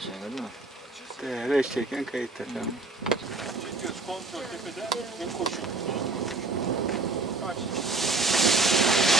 geçiyorsun gördün mü? Değer eşleyken kayıtta tamam. Çekiyoruz kontrol tepede ve koşu. Kaç.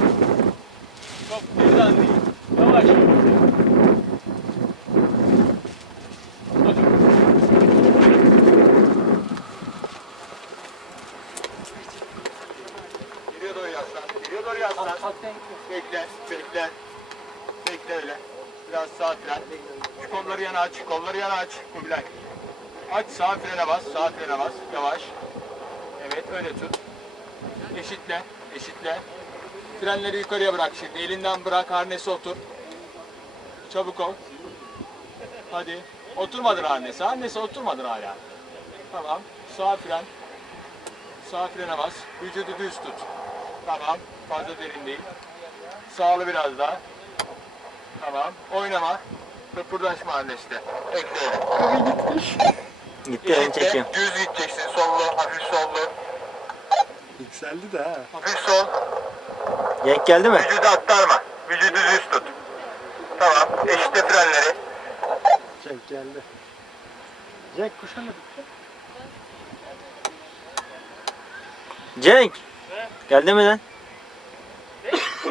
Çok birden değil. Yavaş. Geriye doğru yaslan. Geriye doğru yaslan. Bekle, bekle. Bekle öyle. Biraz sağ fren. Şu kolları yana aç, kolları yana aç. Kubilay. Aç sağ frene bas, sağ frene bas. Yavaş. Evet, öyle tut. Eşitle, eşitle. Frenleri yukarıya bırak şimdi. Elinden bırak, harnesi otur. Çabuk ol. Hadi. Oturmadın harnesi. Harnesi oturmadın hala. Tamam. Sağ fren. Sağ frene bas. Vücudu düz tut. Tamam. Fazla derin değil. Sağlı biraz daha. Tamam. Oynama. Kıpırdaşma anneste. Bekle. Gitti ben Eşitle. çekiyorum. Düz gideceksin. Sollu. Hafif sollu. Yükseldi de ha. Hafif sol. Cenk geldi mi? Vücudu aktarma. Vücudu düz tut. Tamam. Eşitle frenleri. Cenk geldi. Cenk kuşanmadık. Cenk! Geldin mi lan?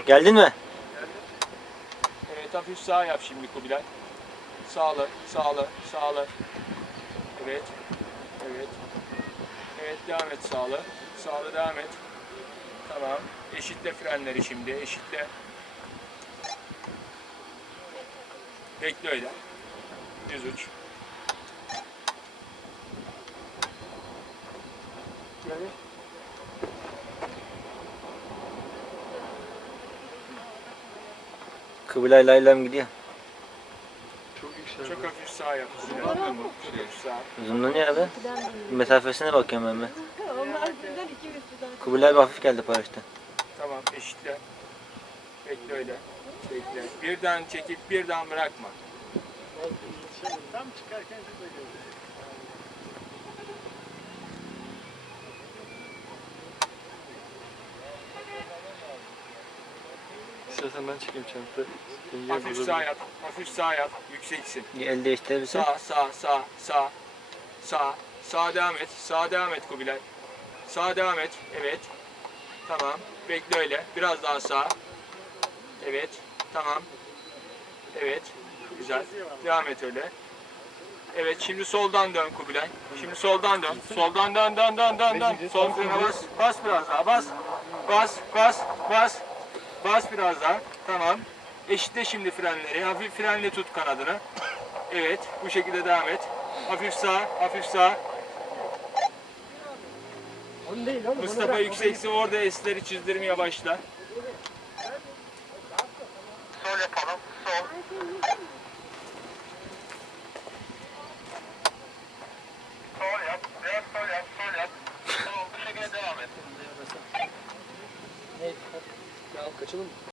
Geldin mi? Evet hafif sağ yap şimdi Kubilay. Sağlı, sağlı, sağlı. Evet. Evet. Evet devam et sağlı. Sağlı devam et. Tamam. Eşitle frenleri şimdi. Eşitle. Bekle öyle. Düz uç. Kıbılay laylam gidiyor. Çok yükseldi. Çok hafif sağ yap. Uzunluğu ne abi? Mesafesine bakıyorum ben. Onlar bizden iki üstüden. Kıbılay bir hafif geldi paraşütten. Eşitle. Bekle öyle. Bekle. Birden çekip birden bırakma. Tam çıkarken siz de gördünüz. İstersen ben çekeyim çantayı. Hafif sağ yap. Hafif sağ yap. Yükseksin. El değiştirebilirsin. Sağ, sağ, sağ, sağ, sağ, sağ devam et, sağ devam et Kubilay. Sağ devam et, evet. Tamam, bekle öyle, biraz daha sağ. Evet, tamam. Evet, güzel. Devam et öyle. Evet, şimdi soldan dön Kubilay. Şimdi soldan dön. Soldan dön, dön, dön, dön, dön. Sol frene bas. Bas biraz daha, bas. Bas, bas, bas. Bas biraz daha. Tamam. Eşitle şimdi frenleri. Hafif frenle tut kanadını. Evet, bu şekilde devam et. Hafif sağ, hafif sağ. Onu değil oğlum. Mustafa Yüksekse orada esleri çizdirmeye başlar. Sol yapalım. Sol. Yap. Biraz sol yap. Sol. Sol. Bu devam et. Evet. Ya kaçalım mı?